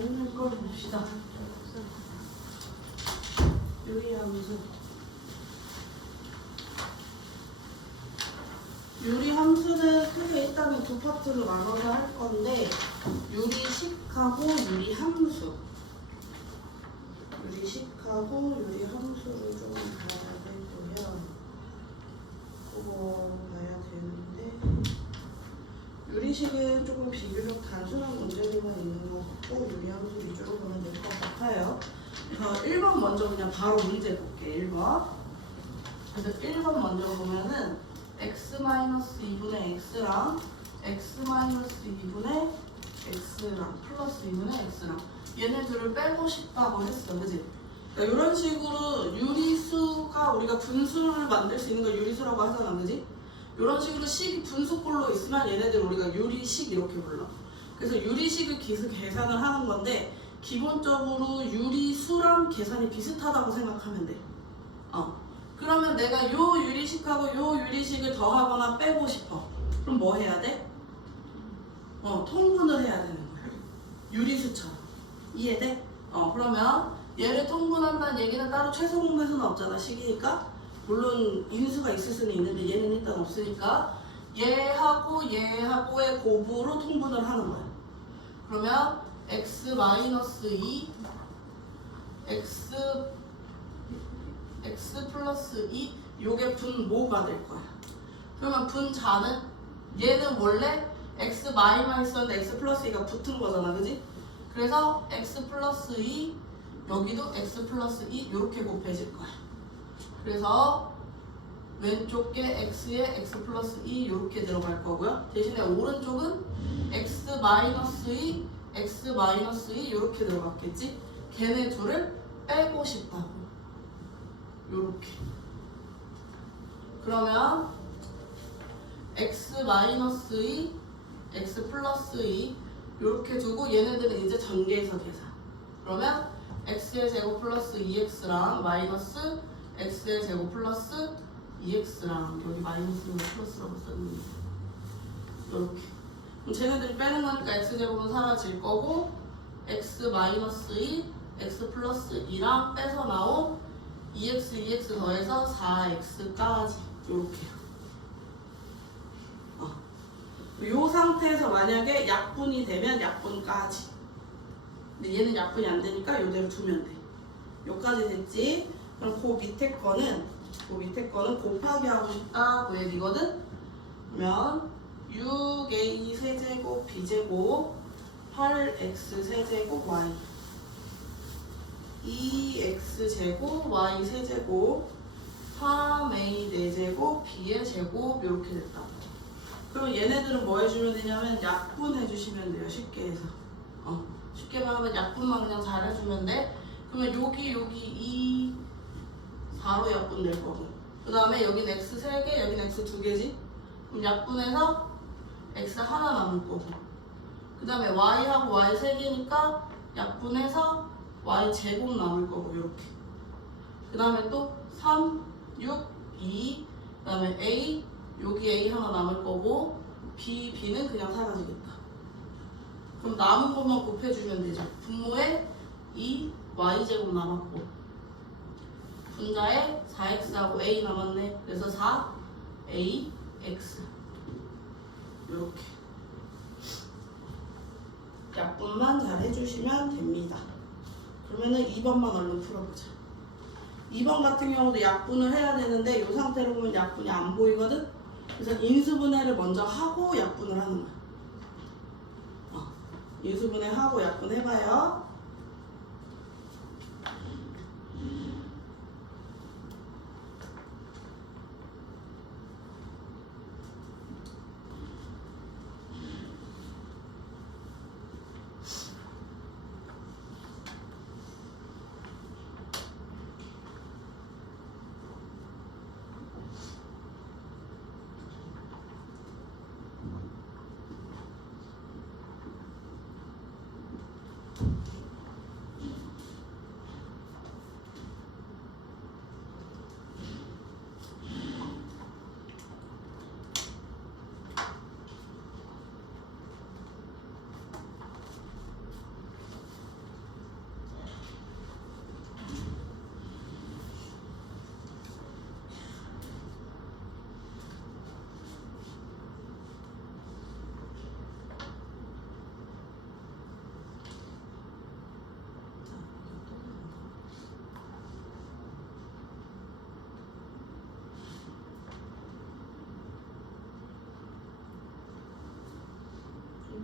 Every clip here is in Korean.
오늘 거 봅시다. 유리함수. 유리함수는 크게 일단은 두 파트로 나눠서 할 건데 유리식하고 유리함수. 유리식하고 유리함수를 좀 봐야 되고요. 그거 봐야 되는데 유리식은 조금 비교적 단순한 문제들만 있는 것 같고 유리함수 위주로 보면 될 것 같아요. 그래서 1번 먼저 그냥 바로 문제 볼게요. 1번. 그래서 1번 먼저 보면은 x-2분의 x랑 x-2분의 x랑 플러스 2분의 x랑 얘네들을 빼고 싶다고 했어. 그지? 그러니까 이런 식으로 유리수가 우리가 분수를 만들 수 있는 걸 유리수라고 하잖아. 그지? 이런 식으로 식이 분수꼴로 있으면 얘네들 우리가 유리식 이렇게 불러. 그래서 유리식을 계산을 하는 건데 기본적으로 유리수랑 계산이 비슷하다고 생각하면 돼. 그러면 내가 요 유리식하고 요 유리식을 더하거나 빼고 싶어. 그럼 뭐 해야 돼? 통분을 해야 되는 거야. 유리수처럼. 이해돼? 그러면 얘를 통분한다는 얘기는 따로 최소 공배수는 없잖아. 식이니까. 물론 인수가 있을 수는 있는데 얘는 일단 없으니까 얘하고의 곱으로 통분을 하는 거야. 그러면 x-2 x 플러스 2 요게 분모가 될 거야. 그러면 분자는 얘는 원래 x 마이만 있었는데 x 플러스 2가 붙은 거잖아. 그지? 그래서 x 플러스 2 여기도 x 플러스 2 요렇게 곱해질 거야. 그래서 왼쪽 게 x에 x 플러스 2 요렇게 들어갈 거고요. 대신에 오른쪽은 x 마이너스 2 x 마이너스 2 요렇게 들어갔겠지? 걔네 둘을 빼고 싶다고. 요렇게. 그러면 x 마이너스 2 x 플러스 2 요렇게 두고 얘네들은 이제 전개해서 계산. 그러면 x의 제곱 플러스 2x랑 마이너스 x의 제곱 플러스 2x랑 여기 마이너스는 플러스라고 썼는데 이렇게. 그럼 쟤네들이 빼는 거니까 x제곱은 사라질 거고 x 마이너스 2 x 플러스 2랑 빼서 나온 2x 더해서 4x까지 이렇게요. 이 상태에서 만약에 약분이 되면 약분까지. 근데 얘는 약분이 안 되니까 이대로 두면 돼. 여기까지 됐지? 그럼 그 밑에 거는 곱하기 하고 싶다 그 얘기거든? 그러면 6a 세제곱 b제곱 8x 세제곱 y 2x제곱 y 세제곱 3a 4제곱 b의 제곱 이렇게 됐다. 그럼 얘네들은 뭐 해주면 되냐면 약분해 주시면 돼요. 쉽게 해서. 쉽게 말하면 약분만 그냥 잘 해주면 돼. 그러면 여기 2 4로 약분 될 거고 그 다음에 여긴 x 3개 여긴 x 2개지. 그럼 약분해서 x 하나 남을 거고 그 다음에 y하고 y 3개니까 약분해서 y 제곱 남을 거고 이렇게. 그 다음에 또 3, 6, 2 그 다음에 a 여기 a 하나 남을 거고 b는 그냥 사라지겠다. 그럼 남은 것만 곱해주면 되죠. 분모에 2 y제곱 남았고 분자에 4x하고 a 남았네. 그래서 4ax 이렇게 약분만 잘 해주시면 됩니다. 그러면은 2번만 얼른 풀어보자. 2번 같은 경우도 약분을 해야 되는데 이 상태로 보면 약분이 안 보이거든? 그래서 인수분해를 먼저 하고 약분을 하는 거야. 인수분해 하고 약분 해봐요.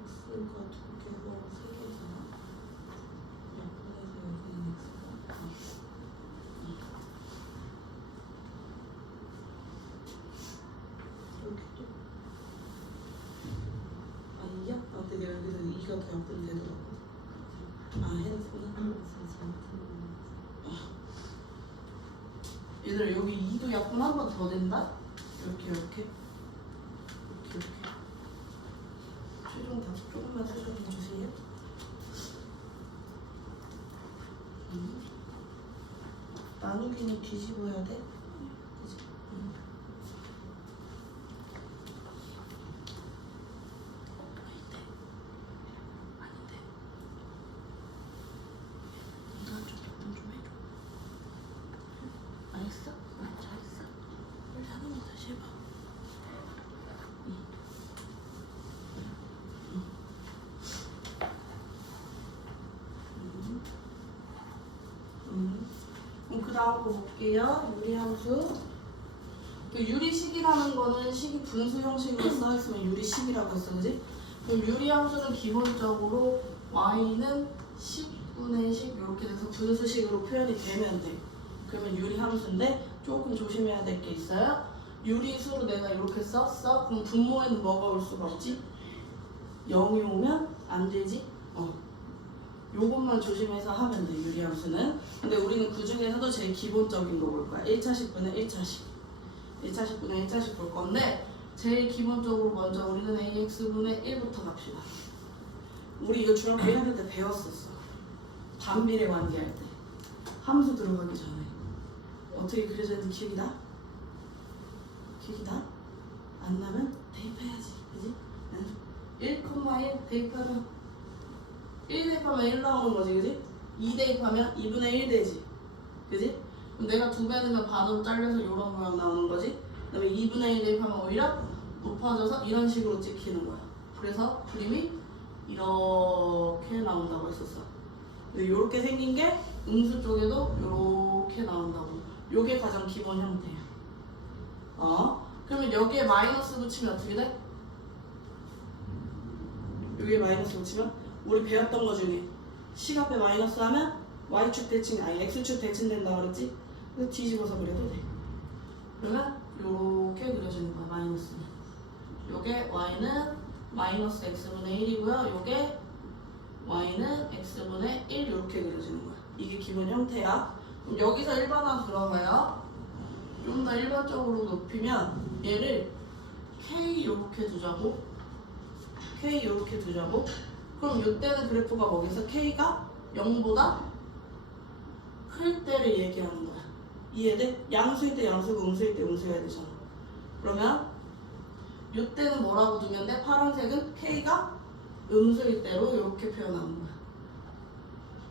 x가 2개고 3개잖아. 약분해서 여기는 x가 여기도 아니야? 아 근데 여기서 2가 더 약분되더라고. 아 해놨구나. 얘들아 여기 2도 약분 한 번 더 된다? 이렇게 최종 답 조금만 설명해 주세요. 나누기는 뒤집어야 돼? 그치? 아닌데 네가 좀 답변 좀 해줘. 알겠어? 잘했어. 빨리 하는 거 다시 해봐. 그럼 그 다음 거 볼게요. 유리함수. 그 유리식이라는 거는 식이 분수 형식으로 써있으면 유리식이라고 했어, 그지? 그럼 유리함수는 기본적으로 y는 10분의 10 이렇게 돼서 분수식으로 표현이 되면 돼. 그러면 유리함수인데 조금 조심해야 될 게 있어요. 유리수로 내가 이렇게 썼어. 그럼 분모에는 뭐가 올 수가 없지? 0이 오면 안 되지? 요것만 조심해서 하면 돼, 유리함수는. 근데 우리는 그 중에서도 제일 기본적인 거 볼 거야. 1차식 분의 1차식. 1차식 분의 1차식 볼 건데, 제일 기본적으로 먼저 우리는 ax분의 1부터 갑시다. 우리 이거 중학교 1학년 때 배웠었어. 반비례 관계할 때. 함수 들어가기 전에. 어떻게 그려졌는지 기억이 나? 기억이 나? 안 나면 대입해야지. 그지? 1,1 대입하면 1 대입하면 1 나오는 거지, 그지? 2 대입하면 2분의 1 되지, 그지? 그럼 내가 2배 넣으면 반으로 잘려서 이런 모양 나오는 거지. 그 다음에 2분의 1 대입하면 오히려 높아져서 이런 식으로 찍히는 거야. 그래서 그림이 이렇게 나온다고 했었어. 근데 이렇게 생긴 게 음수 쪽에도 이렇게 나온다고. 요게 가장 기본 형태야. 그러면 여기에 마이너스 붙이면 어떻게 돼? 여기에 마이너스 붙이면 우리 배웠던 거 중에 식 앞에 마이너스 하면 y축 대칭, 아니 x축 대칭된다 그랬지? 그래서 뒤집어서 그려도 돼. 그러면 요렇게 그려지는 거야, 마이너스는. 요게 y는 마이너스 x분의 1이고요. 요게 y는 x분의 1 이렇게 그려지는 거야. 이게 기본 형태야. 그럼 여기서 일반화 들어가요. 좀 더 일반적으로 높이면 얘를 k 이렇게 두자고, k 이렇게 두자고. 그럼 이때는 그래프가 뭐겠어? k가 0보다 클 때를 얘기하는 거야. 이해돼? 양수일 때 양수고 음수일 때 음수여야 되잖아. 그러면 이때는 뭐라고 두면 돼? 파란색은 k가 음수일 때로 이렇게 표현하는 거야.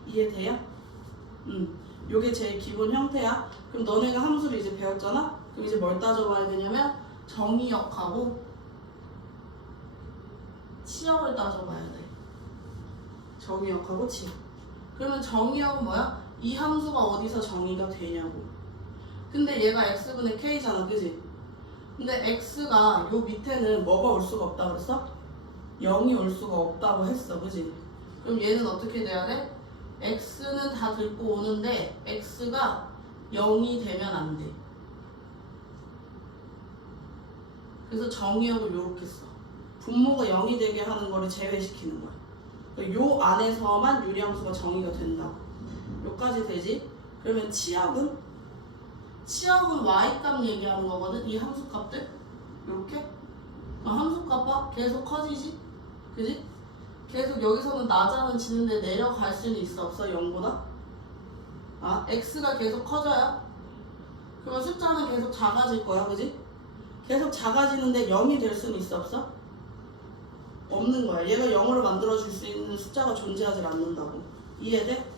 이해돼요? 요게 제일 기본 형태야. 그럼 너네가 함수를 이제 배웠잖아? 그럼 이제 뭘 따져봐야 되냐면 정의역하고 치역을 따져봐야 돼. 정의역하고 치역. 그러면 정의역은 뭐야? 이 함수가 어디서 정의가 되냐고. 근데 얘가 x분의 k잖아, 그지? 근데 x가 요 밑에는 뭐가 올 수가 없다 그랬어? 0이 올 수가 없다고 했어, 그지? 그럼 얘는 어떻게 돼야 돼? x는 다 들고 오는데 x가 0이 되면 안 돼. 그래서 정의역을 요렇게 써. 분모가 0이 되게 하는 거를 제외시키는 거야. 그러니까 요 안에서만 유리함수가 정의가 된다고. 요까지 되지? 그러면 치역은? 치역은 y값 얘기하는 거거든. 이 함수값들 요렇게 함수값 봐. 계속 커지지? 그지? 계속 여기서는 낮아는 지는데 내려갈 수는 있어 없어? 0보다? x가 계속 커져요? 그러면 숫자는 계속 작아질 거야, 그지? 계속 작아지는데 0이 될 수는 있어 없어? 없는 거야. 얘가 0으로 만들어줄 수 있는 숫자가 존재하지 않는다고. 이해돼?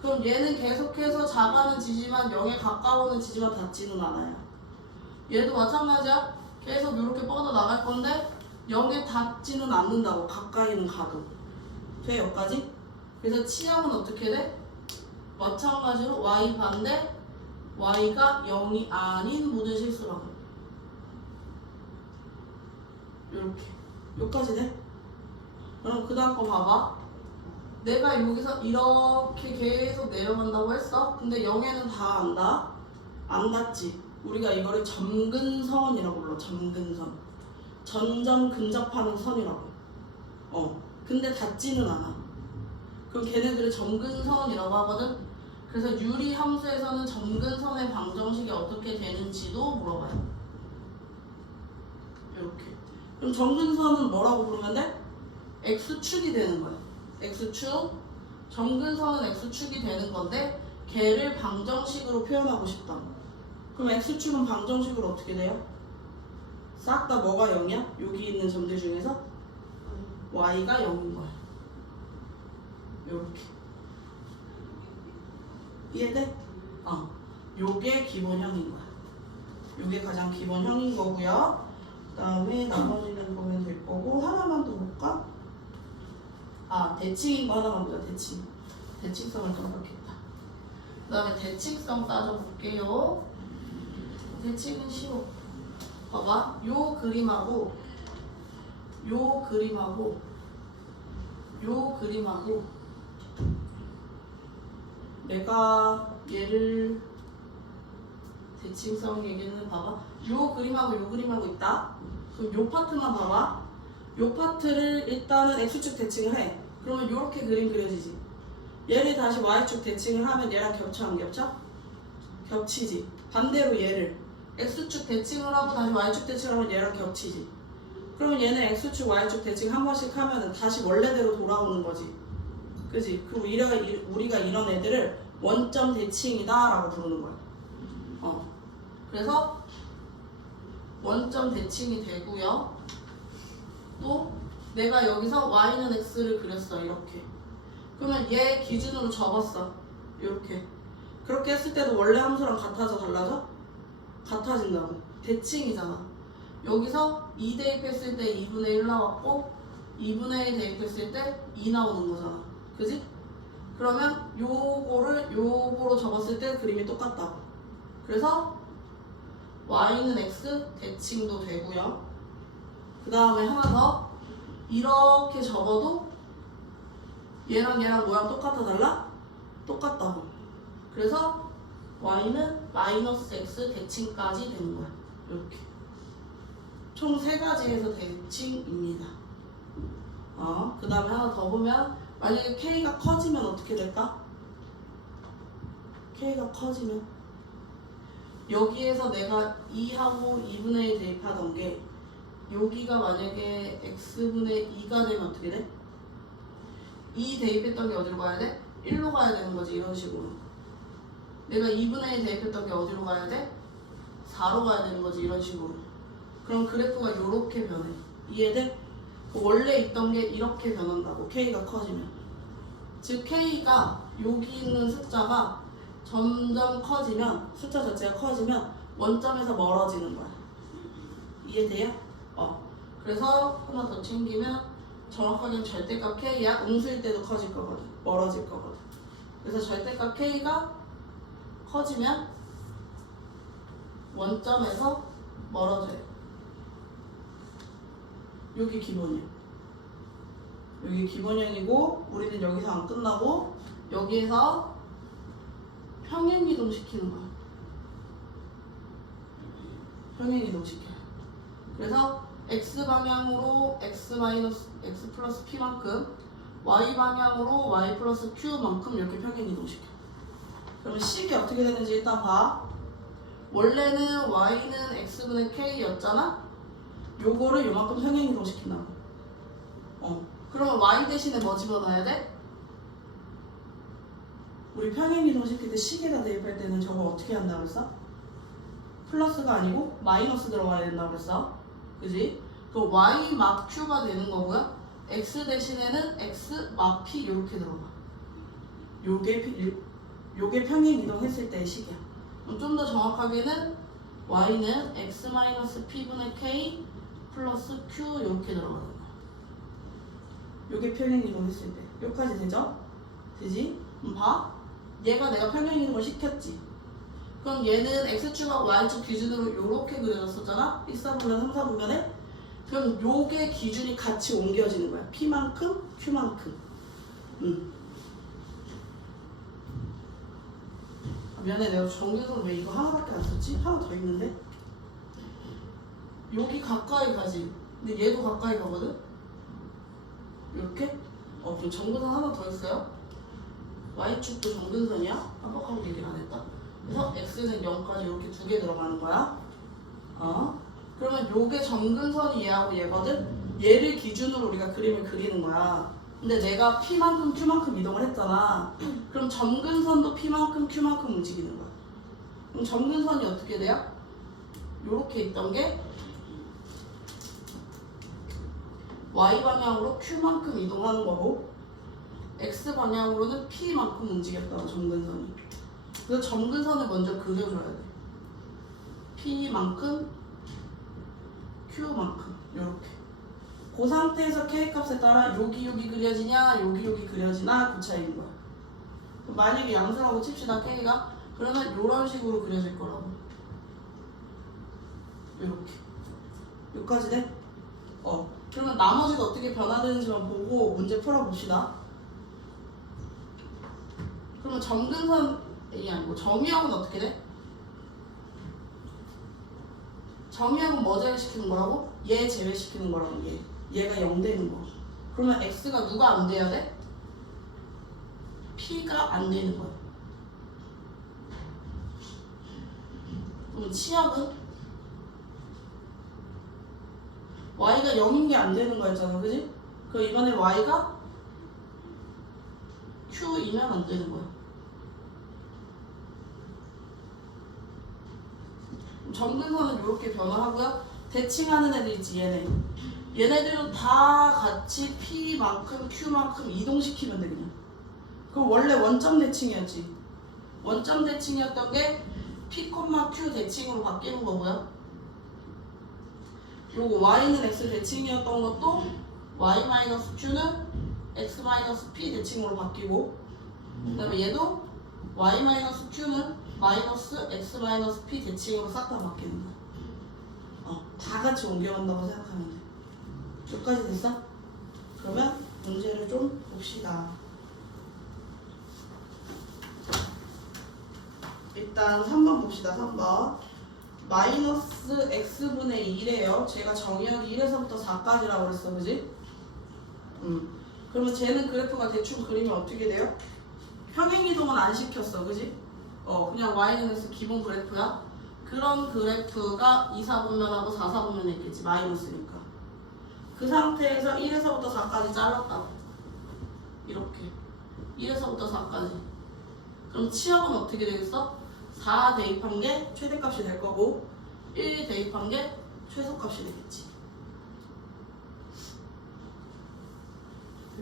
그럼 얘는 계속해서 작아는 지지만 0에 가까워는 지지만 닿지는 않아요. 얘도 마찬가지야. 계속 이렇게 뻗어 나갈 건데 0에 닿지는 않는다고. 가까이는 가도. 돼, 여기까지? 그래서 치역은 어떻게 돼? 마찬가지로 y 반대 y가 0이 아닌 모든 실수라고. 요렇게. 여기까지 돼? 그럼 그 다음 거 봐봐. 내가 여기서 이렇게 계속 내려간다고 했어. 근데 0에는 다 안다? 안 닿지. 우리가 이거를 점근선이라고 불러. 점근선. 점점 근접하는 선이라고. 근데 닿지는 않아. 그럼 걔네들을 점근선이라고 하거든. 그래서 유리 함수에서는 점근선의 방정식이 어떻게 되는지도 물어봐요. 이렇게. 그럼 점근선은 뭐라고 부르면 돼? x축이 되는 거야. x축. 점근선은 x축이 되는 건데 걔를 방정식으로 표현하고 싶다. 그럼 x축은 방정식으로 어떻게 돼요? 싹 다 뭐가 0이야? 여기 있는 점들 중에서 y가 0인 거야. 요렇게. 이해돼? 요게 기본형인 거야. 요게 가장 기본형인 거고요. 그 다음에 나머지는 보면 될 거고, 하나만 더 볼까? 대칭인 거 하나만 보자. 대칭성을 깜빡했다. 그 다음에 대칭성 따져볼게요. 대칭은 쉬워. 봐봐. 요 그림하고 내가 얘를 대칭성 얘기는 봐봐. 요 그림하고 있다. 그럼 요 파트만 봐봐. 요 파트를 일단은 x축 대칭을 해. 그러면 요렇게 그림 그려지지. 얘를 다시 y축 대칭을 하면 얘랑 겹쳐 안 겹쳐? 겹치지. 반대로 얘를 x축 대칭을 하고 다시 y축 대칭을 하면 얘랑 겹치지. 그러면 얘는 x축, y축 대칭 한 번씩 하면은 다시 원래대로 돌아오는 거지. 그지? 그럼 우리가 이런 애들을 원점 대칭이다 라고 부르는 거야. 그래서 원점 대칭이 되고요. 또 내가 여기서 y는 x를 그렸어. 이렇게. 그러면 얘 기준으로 접었어. 이렇게. 그렇게 했을 때도 원래 함수랑 같아져 달라져? 같아진다고. 대칭이잖아. 여기서 2 대입했을 때 2분의 1 나왔고 2분의 1 대입했을 때 2 나오는 거잖아. 그지? 그러면 요거로 접었을 때 그림이 똑같다고. 그래서 y는 x 대칭도 되고요. 그 다음에 하나 더. 이렇게 접어도 얘랑 모양 똑같아 달라? 똑같다고. 그래서 y는 마이너스 x 대칭까지 되는 거야. 이렇게. 총 3가지에서 대칭입니다. 그 다음에 하나 더 보면 만약에 k가 커지면 어떻게 될까? k가 커지면 여기에서 내가 2하고 2분의 1 대입하던 게 여기가 만약에 x분의 2가 되면 어떻게 돼? 2 대입했던 게 어디로 가야 돼? 1로 가야 되는 거지. 이런 식으로. 내가 2분의 1 대입했던 게 어디로 가야 돼? 4로 가야 되는 거지. 이런 식으로. 그럼 그래프가 이렇게 변해. 이해돼? 원래 있던 게 이렇게 변한다고. k가 커지면. 즉 k가 여기 있는 숫자가 점점 커지면, 숫자 자체가 커지면 원점에서 멀어지는 거야. 이해돼요? 그래서 하나 더 챙기면 정확하게는 절대값 k야. 음수일 때도 커질 거거든. 멀어질 거거든. 그래서 절대값 k가 커지면 원점에서 멀어져요. 여기 기본이야. 여기 기본형이고 우리는 여기서 안 끝나고 여기에서 평행이동 시키는 거야. 평행이동 시켜요. 그래서 x방향으로 x 플러스 p만큼 y방향으로 y 플러스 q만큼 이렇게 평행이동 시켜. 그러면 식이 어떻게 되는지 일단 봐. 원래는 y는 x분의 k였잖아? 요거를 요만큼 평행이동 시킨다고. 그러면 y 대신에 뭐 집어넣어야 돼? 우리 평행이동 시킬 때 식에다 대입할 때는 저거 어떻게 한다고 했어? 플러스가 아니고 마이너스 들어가야 된다고 그랬어. 그지? 그 y 막 q가 되는 거고요. x 대신에는 x 막 p 이렇게 들어가. 요게 평행이동 했을 때의 식이야. 좀 더 정확하게는 y는 x 마이너스 p분의 k 플러스 q 이렇게 들어가는 거야. 요게 평행이동 했을 때. 요까지 되죠? 되지? 그럼 봐. 얘가 내가 평행이동을 시켰지. 그럼 얘는 x축하고 y축 기준으로 요렇게 그려졌었잖아? 1사분면 3사분면에. 그럼 요게 기준이 같이 옮겨지는 거야. P만큼 Q만큼. 미안해, 내가 정규선 왜 이거 하나밖에 안 썼지? 하나 더 있는데? 여기 가까이 가지. 근데 얘도 가까이 가거든? 이렇게? 그럼 정근선 하나 더 있어요? Y축도 정근선이야? 깜빡하고 얘기를 안 했다. 그래서 X는 0까지 이렇게 두 개 들어가는 거야. 그러면 요게 정근선이 얘하고 얘거든? 얘를 기준으로 우리가 그림을 그리는 거야. 근데 내가 P만큼 Q만큼 이동을 했잖아. 그럼 점근선도 P만큼 Q만큼 움직이는 거야. 그럼 점근선이 어떻게 돼요? 요렇게 있던 게 Y방향으로 Q만큼 이동하는 거고 X방향으로는 P만큼 움직였다고 점근선이. 그래서 점근선을 먼저 그려줘야 돼. P만큼 Q만큼 요렇게. 그 상태에서 K값에 따라 여기 그려지냐 여기 그려지나 그 차이인 거야. 만약에 양수라고 칩시다 K가. 그러면 이런 식으로 그려질 거라고. 이렇게 여기까지 돼? 그러면 나머지가 어떻게 변화되는지만 보고 문제 풀어봅시다. 그러면 점근선이 아니고 정의역은 어떻게 돼? 정의역은 뭐 제외시키는 거라고? 얘 제외시키는 거라고. 얘가 0 되는 거. 그러면 X가 누가 안 돼야 돼? P가 안 되는 거야. 그럼 치역은? Y가 0인 게 안 되는 거였잖아, 그지? 그럼 이번에 Y가 Q이면 안 되는 거야. 점근선은 이렇게 변화하고요. 대칭하는 애들 있지, 얘네들은 다 같이 P만큼 Q만큼 이동시키면 돼, 그냥. 그럼 원래 원점 대칭이었지. 원점 대칭이었던 게 P, Q 대칭으로 바뀌는 거고요. 요거 Y는 X 대칭이었던 것도 Y-Q는 X-P 대칭으로 바뀌고, 그 다음에 얘도 Y-Q는 -X-P 대칭으로 싹 다 바뀌는 거야. 다 같이 옮겨간다고 생각하면 돼. 여기까지 됐어? 그러면 문제를 좀 봅시다. 일단 3번 봅시다. 3번 마이너스 x분의 2래요. 제가 정의역이 1에서부터 4까지라고 그랬어, 그지? 그러면 쟤는 그래프가 대충 그리면 어떻게 돼요? 평행이동은 안 시켰어, 그지? 그냥 y는 x 기본 그래프야. 그런 그래프가 2, 4분면하고 4, 4분면에 있겠지, 마이너스니까. 그 상태에서 1에서부터 4까지 잘랐다고. 이렇게 1에서부터 4까지. 그럼 치역은 어떻게 되겠어? 4 대입한 게 최대값이 될 거고 1 대입한 게 최소값이 되겠지.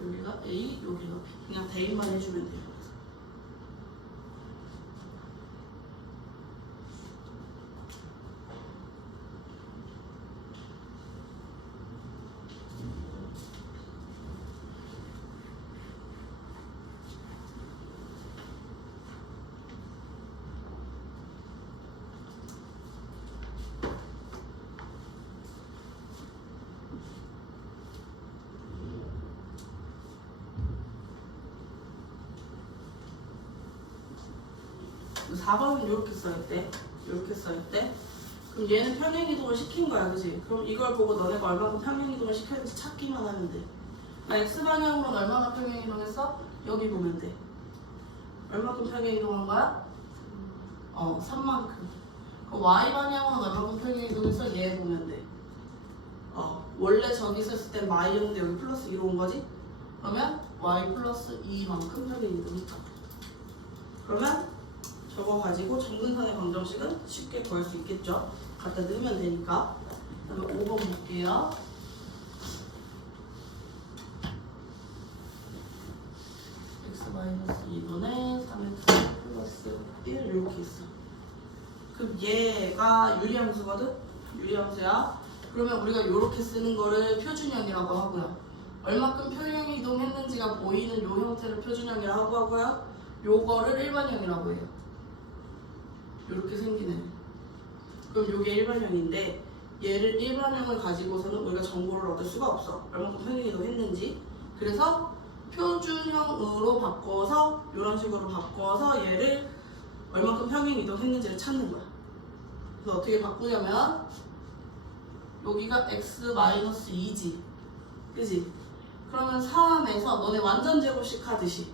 여기가 A, 여기가 B. 그냥 대입만 해주면 돼요. 그 4번은 이렇게 써있대. 이렇게 써있대. 그럼 얘는 평행이동을 시킨 거야, 그지? 그럼 이걸 보고 너네가 얼마큼 평행이동을 시켰는지 찾기만 하면 돼. 나 X방향으로는 얼마나 평행이동했어? 여기 보면 돼. 얼마큼 평행이동한 거야? 3만큼. 그 Y방향으로는 얼마큼 평행이동했어? 얘 보면 돼. 원래 저기 있었을 땐 마이였는데 여기 플러스 2로 온 거지? 그러면 Y 플러스 2만큼 평행이동했다. 그러면 저거 가지고 정근선의 방정식은 쉽게 구할 수 있겠죠? 갖다 넣으면 되니까. 그다음에 5번 볼게요. x-2분의 3x 플러스 1 이렇게 있어. 그럼 얘가 유리함수거든? 유리함수야. 그러면 우리가 이렇게 쓰는 거를 표준형이라고 하고요. 얼마큼 평행이동했는지가 보이는 요 형태를 표준형이라고 하고요. 요거를 일반형이라고 해요. 이렇게 생기네. 그럼 요게 일반형인데 얘를 일반형을 가지고서는 우리가 정보를 얻을 수가 없어. 얼마큼 평행이동했는지. 그래서 표준형으로 바꿔서 이런 식으로 바꿔서 얘를 얼마큼 평행이동했는지를 찾는 거야. 그래서 어떻게 바꾸냐면 여기가 x-2지. 그지? 그러면 3에서 너네 완전 제곱식 하듯이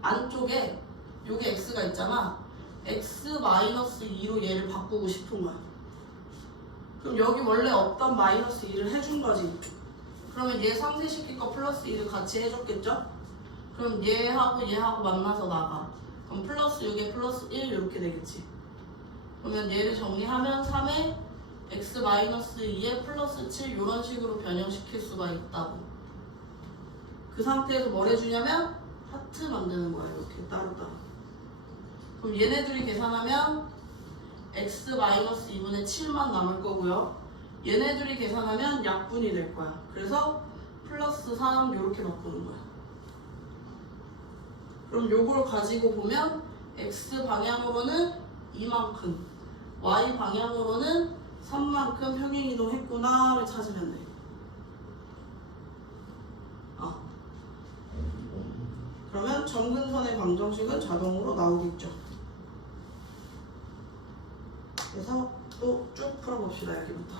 안쪽에 요게 x가 있잖아. x-2로 얘를 바꾸고 싶은 거야. 그럼 여기 원래 없던 마이너스 2를 해준 거지. 그러면 얘 상쇄시킬 거 플러스 2를 같이 해줬겠죠? 그럼 얘하고 만나서 나가. 그럼 플러스 6에 플러스 1 이렇게 되겠지. 그러면 얘를 정리하면 3에 x-2에 플러스 7 이런 식으로 변형시킬 수가 있다고. 그 상태에서 뭘 해주냐면 하트 만드는 거야. 이렇게 따로따로. 그럼 얘네들이 계산하면 x-2분의 7만 남을 거고요. 얘네들이 계산하면 약분이 될 거야. 그래서 플러스 3 이렇게 바꾸는 거야. 그럼 요걸 가지고 보면 x 방향으로는 이만큼, y 방향으로는 3만큼 평행이동했구나를 찾으면 돼. 그러면 점근선의 방정식은 자동으로 나오겠죠. 그래서 또 쭉 풀어봅시다. 여기부터.